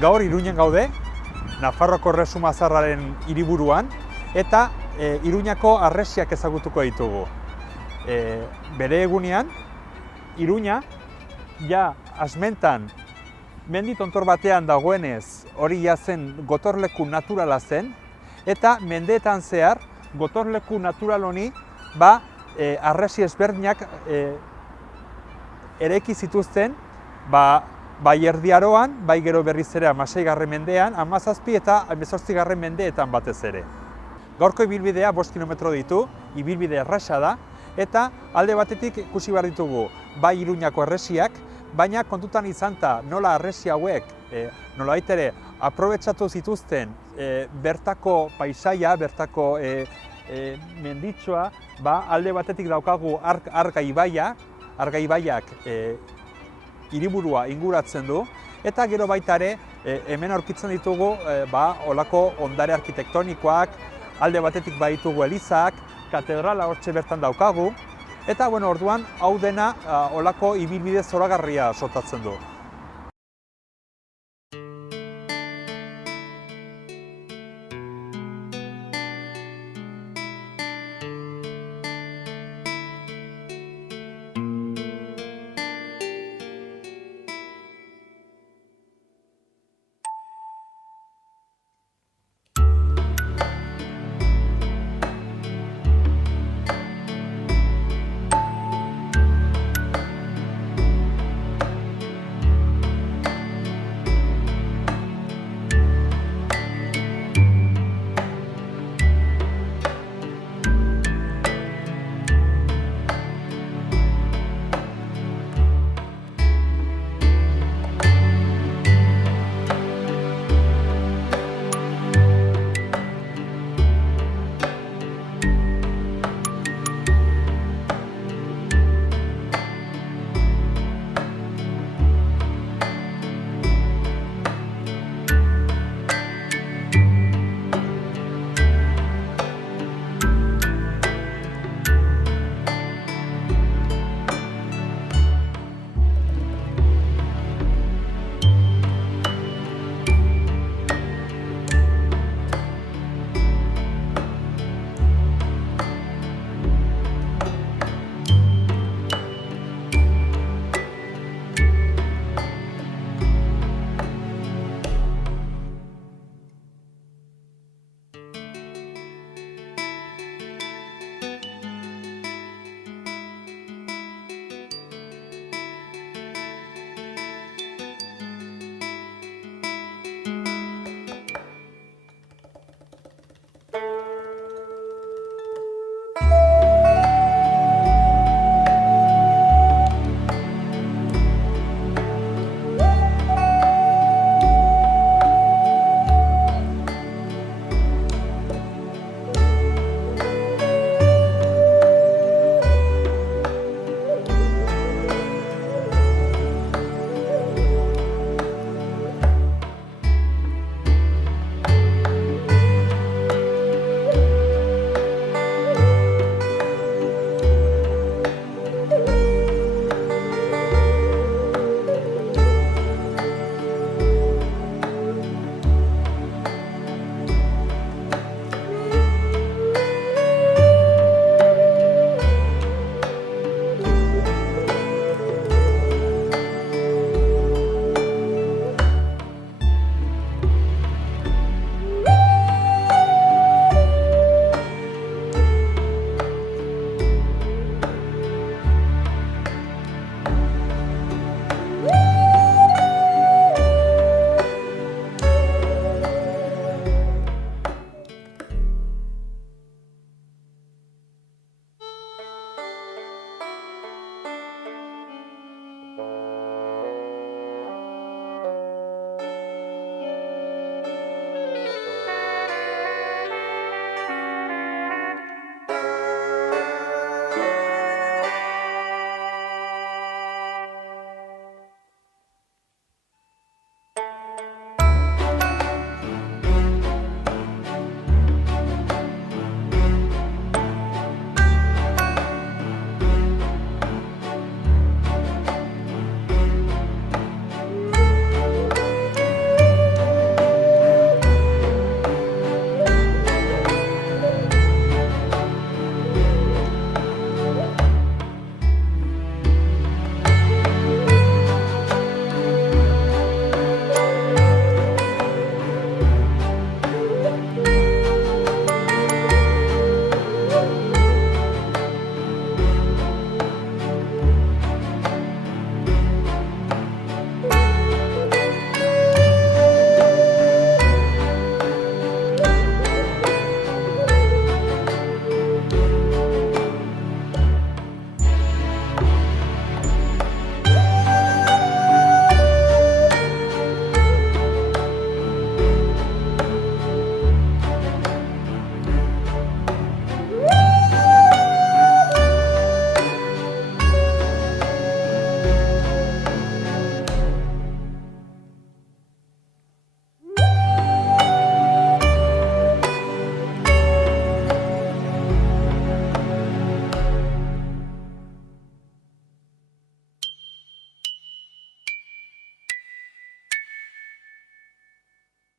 Gaur Iruñan gaude, Nafarroako Erresuma Zaharraren hiriburuan, eta Iruñako harresiak ezagutuko ditugu. Bere egunean, Iruña, ja asmentan, mendi tontor batean dagoenez, hori zen gotorleku naturala zen, eta mendeetan zehar, gotorleku natural honi, harresi ezberdinak eraiki zituzten, bai Erdi Aroan, bai gero berriz ere 16. mendean, 17 eta 18. mendeetan batez ere. Gaurko ibilbidea 5 kilometro ditu, ibilbide erraza da, eta alde batetik ikusi behar ditugu bai Iruñako harresiak, baina kontutan izanta nola harresi hauek nolabait ere aprobetxatu zituzten bertako paisaia, bertako menditxoa, alde batetik daukagu Arga ibaiak hiriburua inguratzen du, eta gero baita ere hemen aurkitzen ditugu olako ondare arkitektonikoak, alde batetik baditugu elizak, katedrala hortxe bertan daukagu, eta orduan hau dena olako ibilbide zoragarria sortatzen du.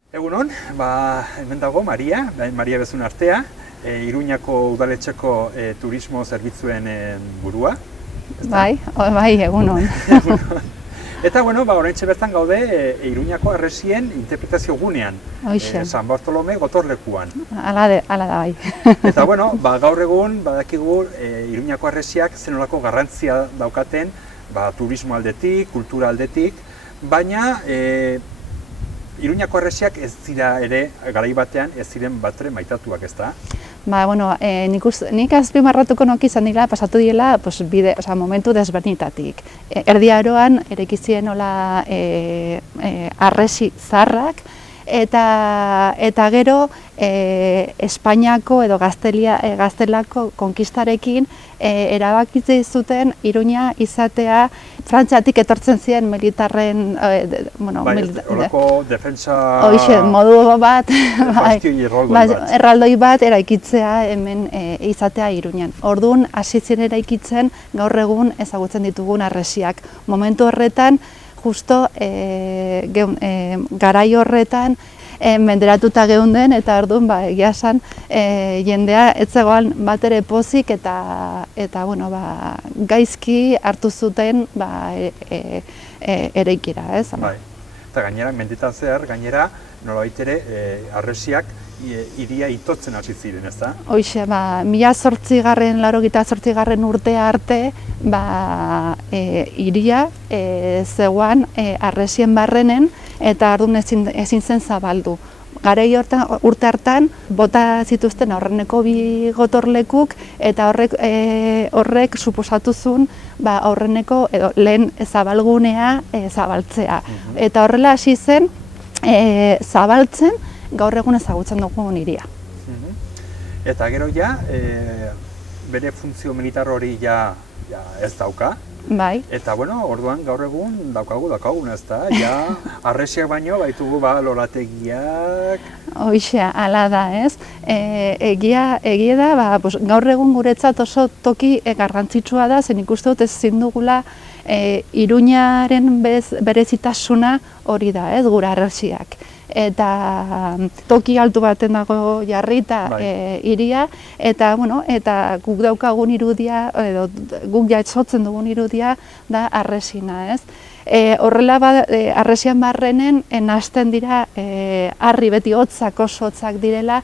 Egunon, hemen dago Maria Bezun Artea, Iruñako udaletxeko turismo zerbitzuen burua. Bai, egunon. Eta, oraintxe bertan gaude Iruñako harresien interpretazio gunean, San Bartolome gotorlekuan. Hala da bai. Eta, gaur egun, badakigu Iruñako harresiak zenolako garrantzia daukaten turismo aldetik, kultura aldetik, baina Iruñako harresiak ez dira ere, garai batean, ez ziren batre maitatuak, ez da? Nik azpimarratuko noki izan dira, pasatu diela, momentu desberdinetatik. Erdi Aroan erekizien hola harresi zaharrak, eta gero Espainiako edo Gaztelako konkistarekin erabakitzen zuten Iruña izatea Frantziatik etortzen ziren militarren horako defentsa modu bat, erraldoi bat eraikitzea hemen izatea Iruñan. Orduan hasi ziren eraikitzen gaur egun ezagutzen ditugun harresiak. Momentu horretan justo garai horretan menderatuta geunden eta orduan egia esan jendea ez zegoen bat ere pozik eta gaizki hartu zuten eraikira, ez? Eta gainera, mendetan zehar, nolabait ere harresiak hiria itotzen hasi ziren, ez da? Hoxe, 1888. Urtea arte, hiria zegoan harresien barrenen eta orduan ezin zen zabaldu. Garai urte hartan, bota zituzten aurreneko bi gotorlekuk eta horrek suposatu zuen aurreneko lehen zabalgunea zabaltzea. Eta horrela hasi zen zabaltzen gaur egun ezagutzen dugun hiria. Eta gero bere funtzio militar hori ez dauka. Bai. Eta orduan gaur egun daukagun, ez da? Harresiak baino baitugu lorategiak. Hoxe, hala da, ez? Egia da, gaur egun guretzat oso toki garrantzitsua da, zen ikuste dut ezin dugula Iruñaren berezitasuna hori da, ez, gure harresiak. Eta toki altu baten dago jarrita hiria, eta guk daukagun irudia, edo guk jaitzotzen dugun irudia da harresina, ez? Horrela harresian barrenen nahasten dira harri beti hotzak oso hotzak direla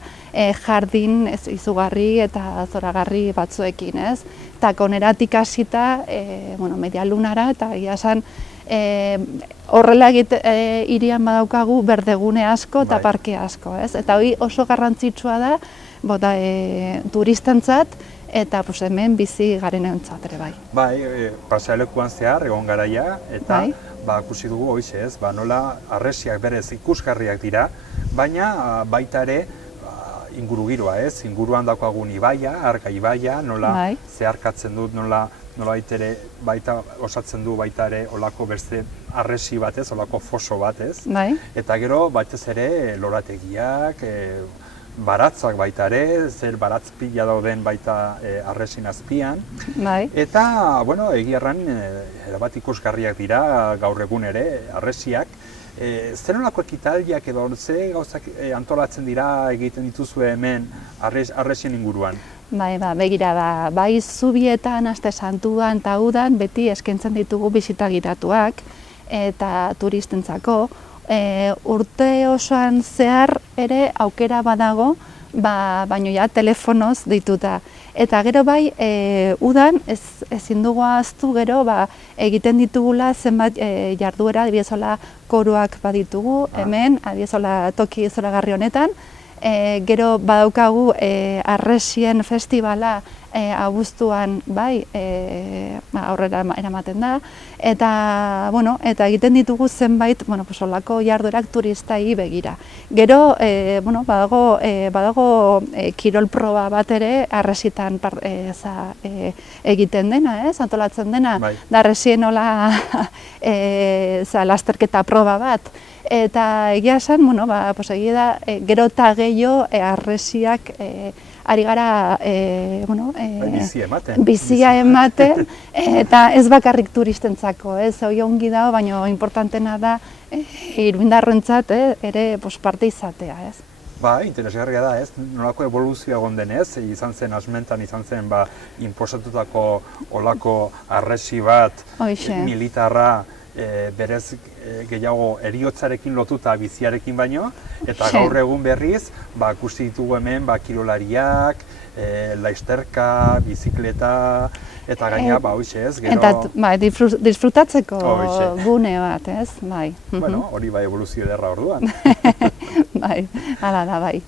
jardin izugarri eta zoragarri batzuekin, ez? Eta koneratik hasita medialunara eta egia esan horrela hirian badaukagu berdegune asko eta parke asko, ez? Eta hori oso garrantzitsua da turistentzat eta hemen bizi garenentzat ere bai. Pasealekuan zehar egon garaia eta ikusi dugu hoize, ez? Nola harresiak berez ikusgarriak dira, baina baita ere ingurugiroa, ez? Inguruan daukagun ibaia, Arga ibaia, nola zeharkatzen dut, nola baita osatzen du baita ere olako beste harresi batez, olako foso batez. Eta gero batez ere lorategiak, baratzak baita ere, zer baratz pila dauden baita harresin azpian. Eta, egia erran, erabat ikusgarriak dira gaur egun ere harresiak. Zer nolako ekitaldiak edo ze gauzak antolatzen dira egiten dituzue hemen harresien inguruan? Begira, bai Zubietan, Aste Santuan eta Udan beti eskaintzen ditugu bisita gidatuak eta turistentzako. Urte osoan zehar ere aukera badago, baino telefonoz dituta. Eta gero bai, Udan ezin dugu ahaztu gero egiten ditugula zenbat jarduera, adibidez koruak baditugu hemen, adibidez toki zoragarri honetan. Gero badaukagu harresien festivala abuztuan aurrera eramaten da, eta egiten ditugu zenbait olako jarduerak turistai begira. Gero badago kirol proba bat ere harresitan egiten dena, antolatzen dena, da harresien lasterketa proba bat. Eta egia esan, egia da, gero eta gehiago harresiak ari gara bizia ematen, eta ez bakarrik turistentzako, hori ongi dago, baina importantena da iruindarrentzat ere parte izatea, ez? Interesgarria da, ez? Nolako evoluzioa egon denez, izan zen asmentan, izan zen inposatutako olako harresi bat, militarra, berez gehiago eriotzarekin lotuta biziarekin baino, eta gaur egun berriz, ikusi ditugu hemen kirolariak, laizterka, bizikleta, eta gaina, hoxe ez, gero... Eta disfrutatzeko gune bat, ez, bai. Hori evoluzio ederra orduan. Bai, hala da, bai.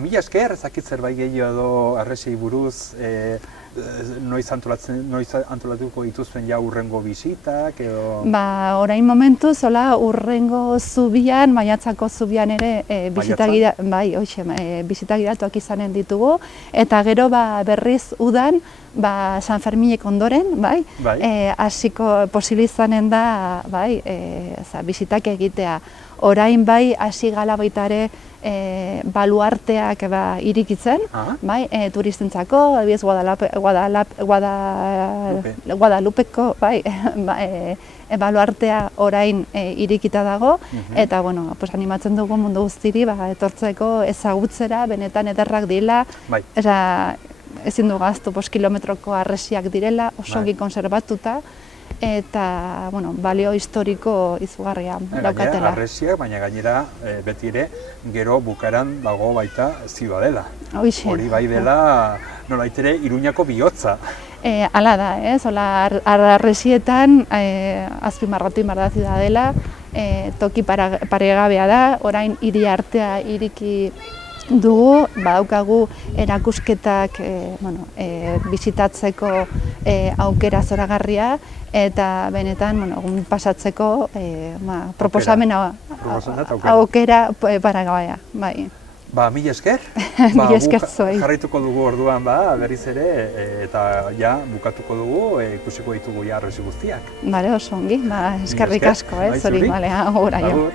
Mila esker, ezakit zerbait gehiago edo harresiei buruz, noiz antolatuko dituzuen urrengo bisitak edo... Orain momentuz, urrengo zubian, maiatzako zubian ere bisitagidatuak izanen ditugu, eta gero berriz udan, San Ferminek ondoren, hasiko posibilizanen da bisitak egitea. Orain hasi gala baita ere baluarteak irikitzen, turistentzako, adibidez Guadalupeko baluartea orain irikita dago, eta animatzen dugu mundu guztiri etortzeko ezagutzera, benetan ederrak direla, ezin du gaztu 5 kilometroko harresiak direla, osoki konserbatuta, eta balio historiko izugarria daukatela. Gainera harresiak, baina gainera beti ere gero bukaeran dago baita Ziudadela. Hori bai dela nolait ere Iruñako bihotza. Hala da, harresietan azpimarratu da Ziudadela, toki paregabea da, orain hiri artea iriki dugu, badaukagu erakusketak bisitatzeko aukera zoragarria, eta benetan pasatzeko proposamena aukera paragabea. Mila esker, jarraituko dugu orduan berriz ere, eta bukatuko dugu, ikusiko ditugu harresi guztiak. Bale, oso ongi, eskerrik asko, zori, agora jo.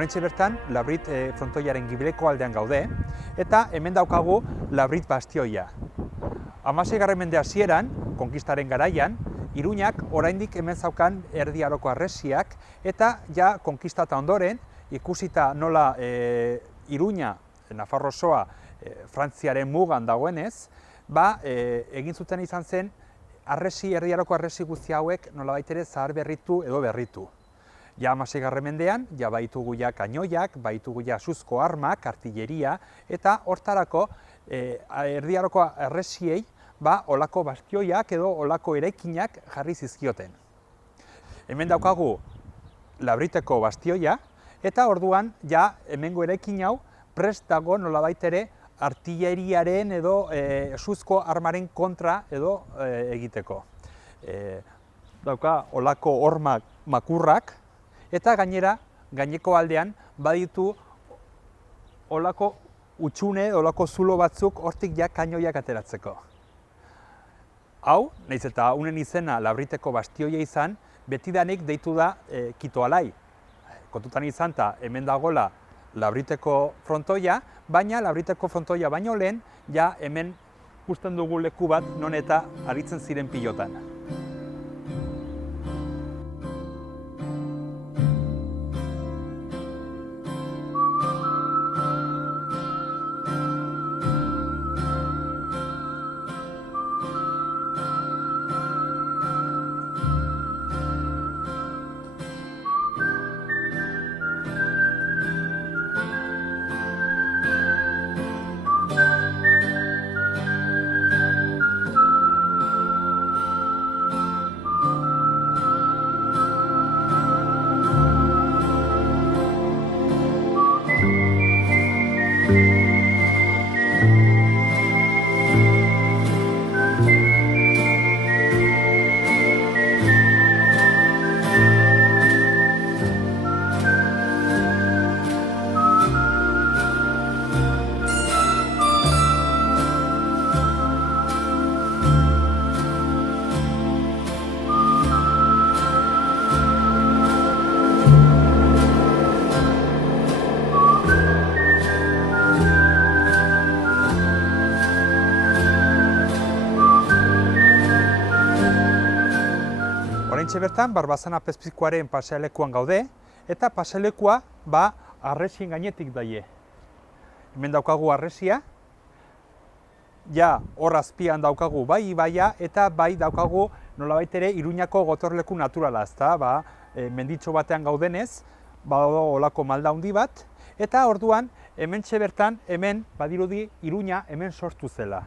Oraintxe bertan, Labrit frontoiaren gibeleko aldean gaude, eta hemen daukagu Labrit bastioia. 16. mende hasieran, konkistaren garaian, Iruñak oraindik hemen zaukan Erdi Aroko harresiak, eta konkistata ondoren, ikusita nola Iruña, Nafarro osoa, Frantziaren mugan dagoenez, egin zuten izan zen, Erdi Aroko harresi guzti hauek nolabait ere zahar berritu edo berritu. 16. mendean, baitugu kainoiak, baitugu suzko armak, artilleria, eta hortarako Erdi Aroko harresiei olako bastioiak edo olako eraikinak jarri zizkioten. Hemen daukagu Labriteko bastioia, eta orduan ja hemengo eraikin hau prest dago nolabait ere artilleriaren edo suzko armaren kontra edo egiteko. Dauka olako hormak makurrak, eta gaineko aldean baditu olako utxune, olako zulo batzuk hortik ja kainoiak ateratzeko. Hau, nahiz eta unen izena Labriteko bastioia izan, betidanik deitu da Kitoalai. Kontutan izan eta hemen dagoela Labriteko frontoia, baina Labriteko frontoia baino lehen, ja hemen ikusten dugu leku bat non eta aritzen ziren pilotan. Oraintxe bertan, Barbazana Apezpikuaren pasealekuan gaude, eta pasealekua harresien gainetik daie. Hemen daukagu harresia, ja hor azpian daukagu bai ibaia eta bai daukagu nolabait ere Iruñako gotorleku naturala, ezta, menditxo batean gaudenez, badago olako malda handi bat, eta orduan hementxe bertan, hemen badirudi Iruña hemen sortu zela.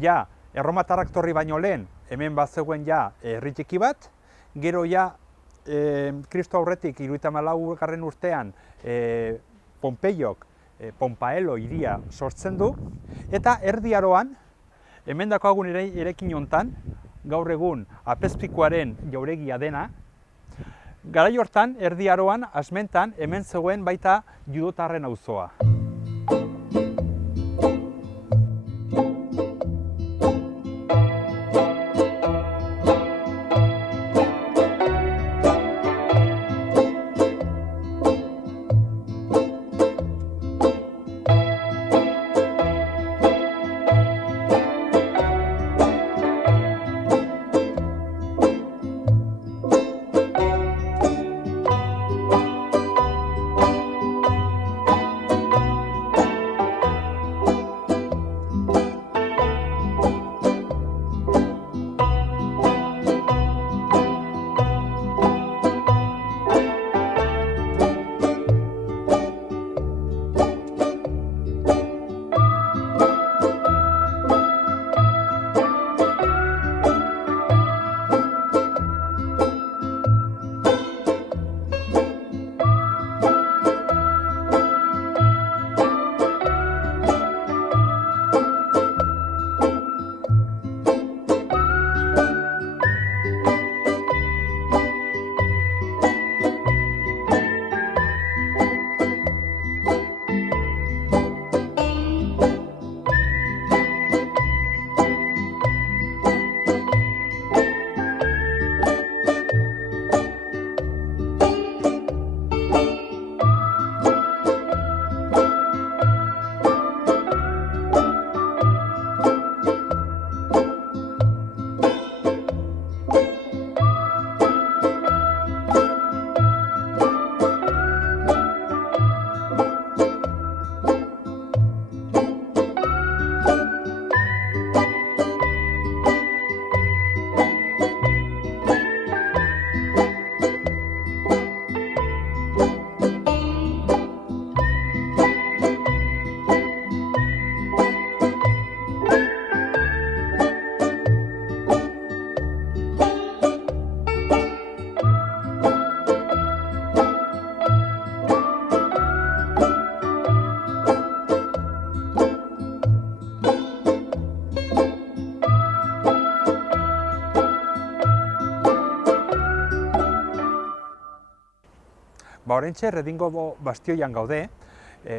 Ja, erromatarrak torri baino lehen, hemen bazegoen ja herri txiki bat, gero ja Kristo aurretik 74. urtean Pompeiok Pompaelo hiria sortzen du, eta Erdi Aroan, hemen daukagun eraikin hontan, gaur egun Apezpikuaren jauregia dena, garai hortan, Erdi Aroan, Asmentan, hemen zegoen baita judotarren auzoa. Oraintxe Redingo bastioian gaude,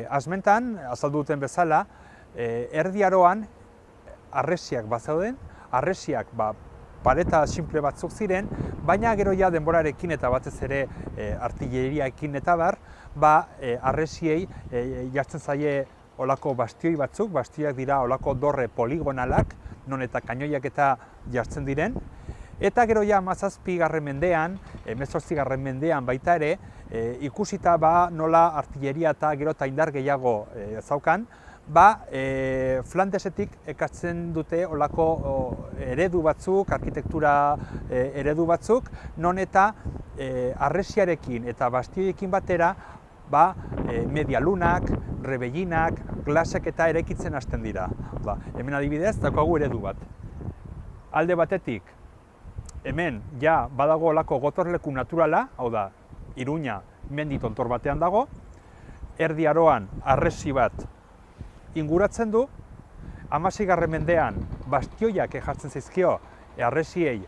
asmentan, azaldu duten bezala, Erdi Aroan harresiak bazauden, harresiak pareta sinple batzuk ziren, baina gero ja denborarekin eta batez ere artilleriaekin eta bar, harresiei jartzen zaie olako bastioi batzuk, bastioiak dira olako dorre poligonalak, non eta kainoiak eta jartzen diren, eta gero ja 17. mendean, 18. mendean baita ere, ikusita nola artilleria eta gero eta indar gehiago zaukan, Flandesetik ekartzen dute olako eredu batzuk, arkitektura eredu batzuk, non eta harresiarekin eta bastioiekin batera medialunak, rebellinak, glasek eta eraikitzen hasten dira. Hemen adibidez, daukagu eredu bat. Alde batetik, hemen ja badago olako gotorleku naturala, hau da, Iruña mendi tontor batean dago, Erdi Aroan harresi bat inguratzen du, 16. mendean bastioiak jartzen zaizkio harresiei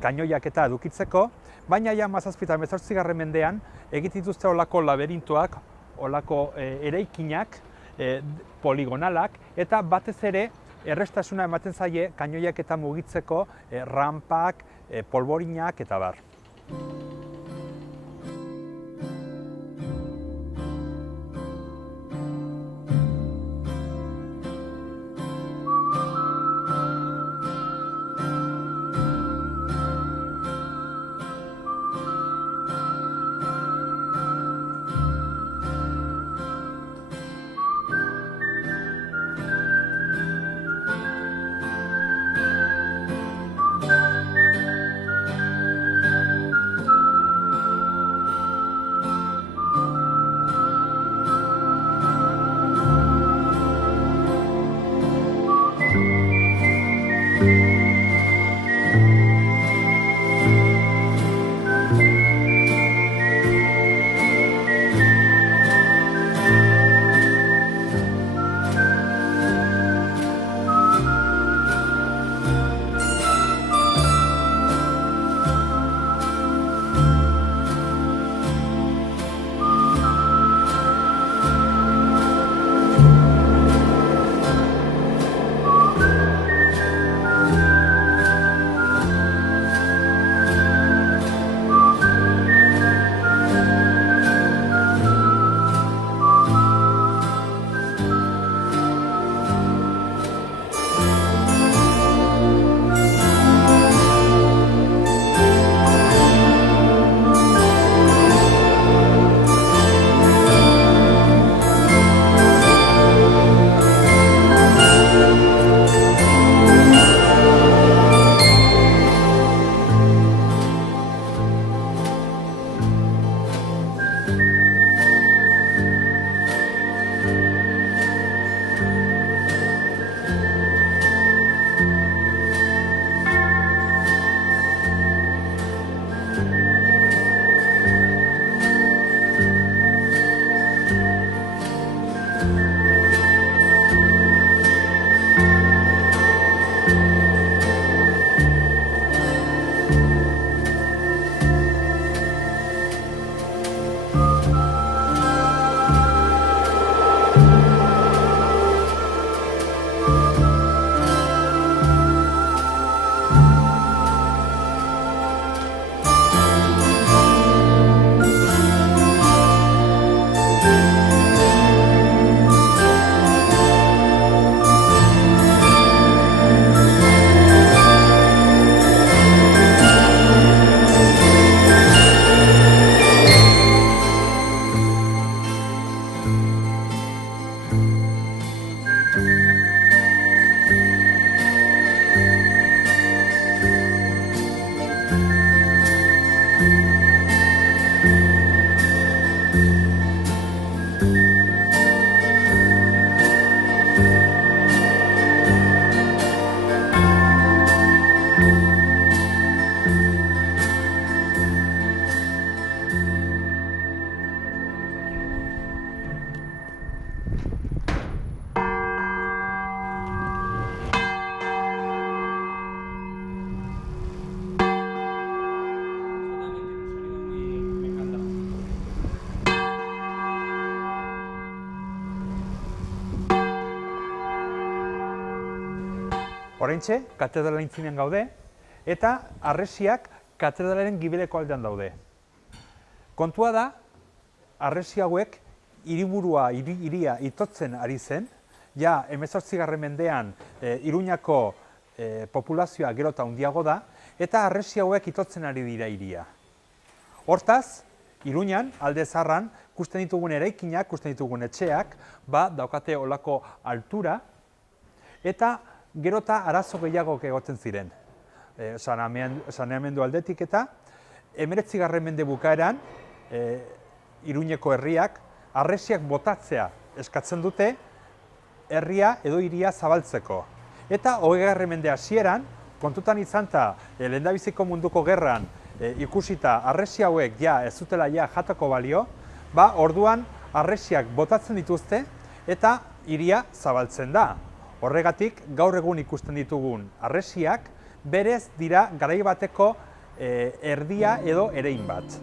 kainoiak eta edukitzeko, baina ja 17. eta 18. mendean egiten dituzte olako laberintoak, olako eraikinak, poligonalak, eta batez ere errestasuna ematen zaie kainoiak eta mugitzeko rampak, polborinak eta bar. Oraintxe, katedrala aintzinean gaude, eta harresiak katedralaren gibeleko aldean daude. Kontua da, harresi hauek hiria itotzen ari zen, ja 18. mendean Iruñako populazioa gero eta handiago da, eta harresi hauek itotzen ari dira hiria. Hortaz, Iruñan, alde zaharran, ikusten ditugun eraikinak, ikusten ditugun etxeak, daukate olako altura, eta gero eta arazo gehiagok egoten ziren. Saneamendu aldetik eta 19. mende bukaeran, Iruñeko herriak, harresiak botatzea eskatzen dute, herria edo hiria zabaltzeko. Eta 20. mende hasieran, kontutan izanta lehendabiziko munduko gerran, ikusita harresi hauek ez zutela jateko balio, orduan harresiak botatzen dituzte eta hiria zabaltzen da. Horregatik, gaur egun ikusten ditugun harresiak berez dira garai bateko erdia edo erein bat.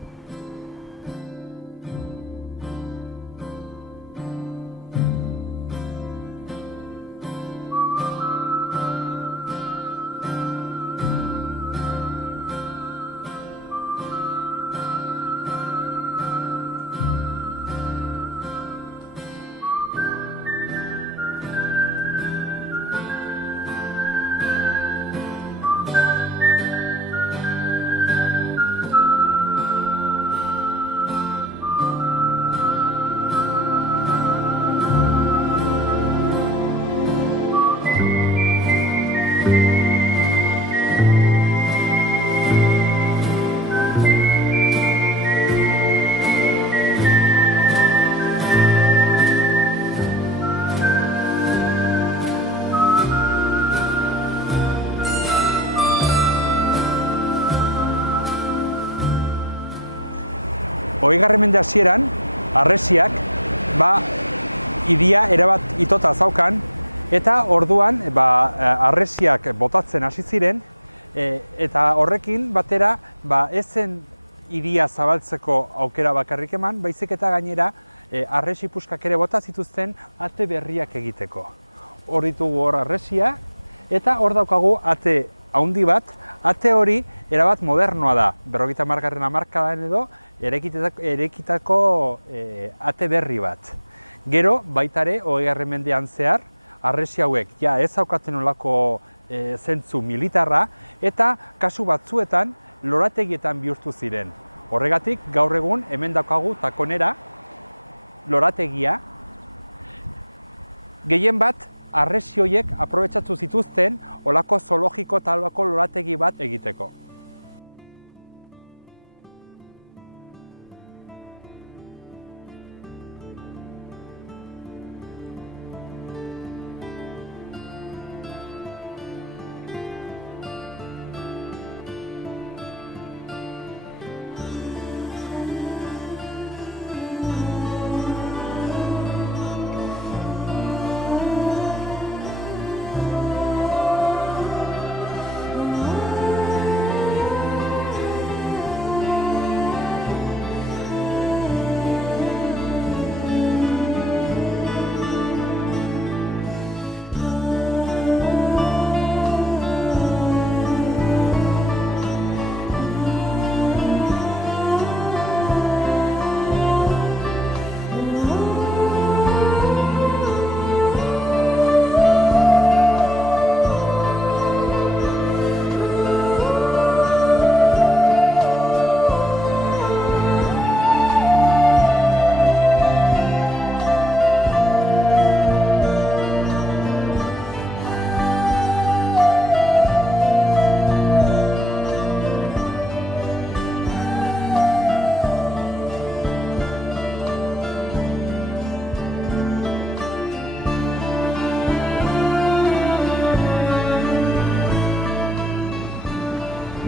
Horrekin batera, ez zen hiria zabaltzeko aukera bakarrik eman, baizik eta gainera harresi puskak ere bota zituzten ate berriak egiteko. Hor ditugu hor harresiak, eta hor daukagu ate handi bat, ate hori erabat modernoa da. 21. hamarkadan edo eraikitako ate berri bat. Gero, baita ere, 20. mendean zehar, harresi hauek ez daukatu nolako zentzu militarra, eta kasu guztietan lorategietan gaur egun lorategia gehien bat egiteko.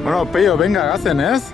Bueno, Peio, venga, hacen, ¿es?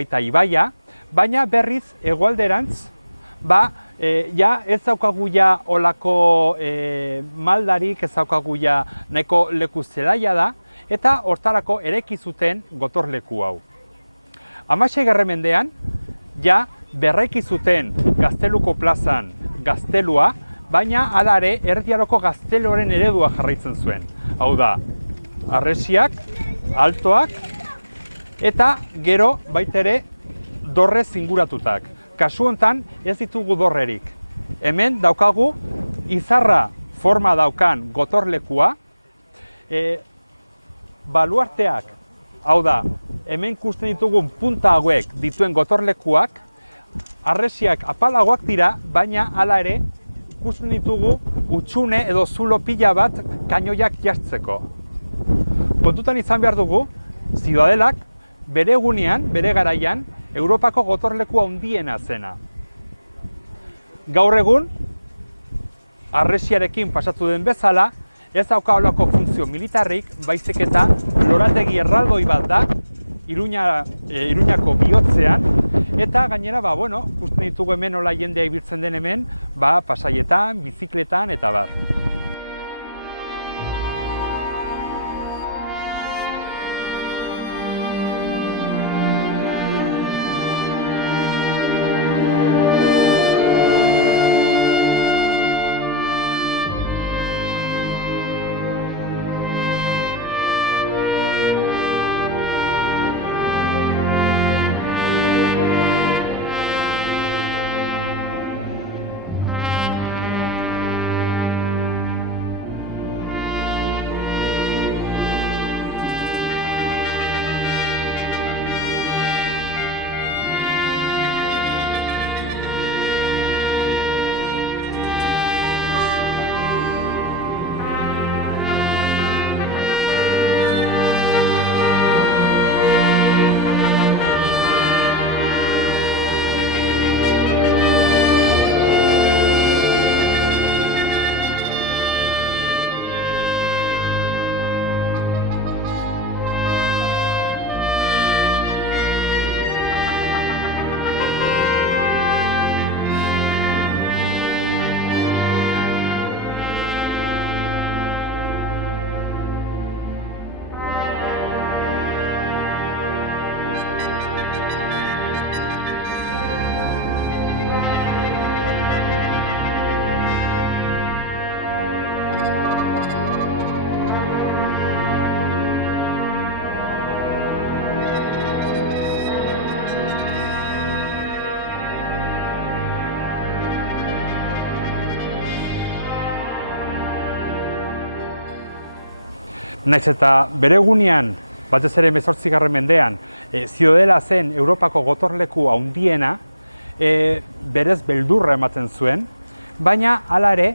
baita ibaia, baina berriz hegoalderantz, ja ez daukagu ja olako maldarik, ez daukagu ja nahiko leku zelaia da, eta hortarako eraiki zuten gotorleku hau. 16. mendean, ja berriki zuten Gazteluko plazan gaztelua, baina hala ere Erdiaroko gazteluren eredua jarraitzen zuen. Hau da, harresiak, altoak, eta gero baitere dorrez inguratutak. Kasu honetan ez ditugu dorrerik. Hemen daukagu izarra forma daukan gotorlekua, baluarteak, hau da, hemen ikusten ditugu punta hauek dituen gotorlekuak, harresiak apalagoak dira, baina hala ere ikusten ditugu hutsune edo zulo pila bat kainoiak jartzeko. Kontutan izan behar dugu, Ziudadelak bere egunean, bere garaian, Europako gotorleku handiena zena. Gaur egun, harresiarekin pasatu den bezala, ez dauka holako funtzio militarrik, baizik eta lorategi erraldoi bat da, Iruñako bihotzean, eta gainera, ditugu hemen hola jendea ibiltzen den hemen, pasaietan, bizikletan, eta da. Ziudadela zen Europako gotorleku handiena, berez beldurra ematen zuen, baina hala ere,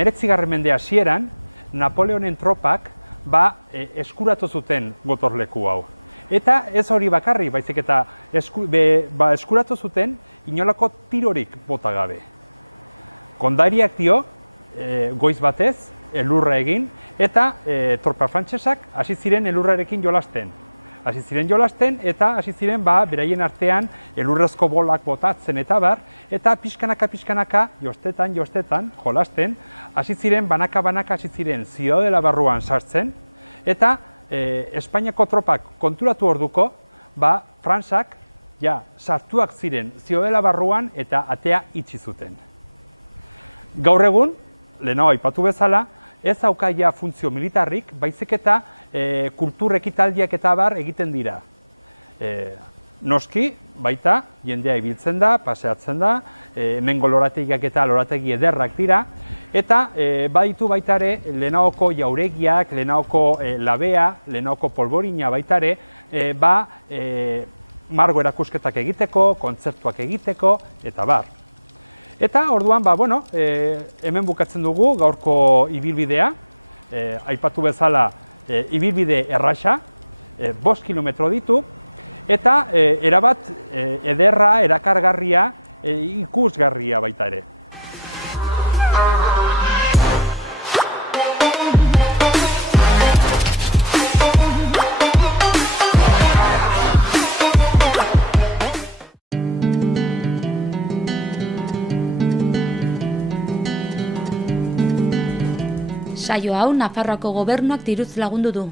19. mende hasieran, Napoleonen tropak eskuratu zuten gotorleku hau. Eta ez hori bakarrik, baizik eta eskuratu zuten inolako tirorik guta gabe. Kondairiak dio, goiz batez, elurra egin, eta tropa frantsesak hasi ziren elurrarekin jolasten. Hasi ziren jolasten eta hasi ziren beraien artean elurrezko golak botatzen eta eta pixkanaka joztetan jolasten, hasi ziren banaka hasi ziren Ziudadela barruan sartzen, eta Espainiako tropak konturatu orduko, Frantsak sartuak ziren Ziudadela barruan eta ateak itxi zuten. Gaur egun, lehenago aipatu bezala, ez daukaia funtzio militarrik, baizik eta kultur ekitaldiak eta egiten dira. Noski, baita, jendea egitzen da, pasatzen da, hemengo lorategiak eta lorategi ederrak dira, eta baditu baita ere lehenagoko jauregiak, lehenagoko labea, lehenagoko polvorina baita ere, barbera posketak egiteko, kontzertuak egiteko, eta Eta orduan, hemen bukatzen dugu gaurko ibilbidea, aipatu bezala ibilbide erraza, 5 kilometro ditu, eta erabat ederra, erakargarria, ikusgarria baita ere. Saio hau Nafarroako gobernuak diruz lagundu du.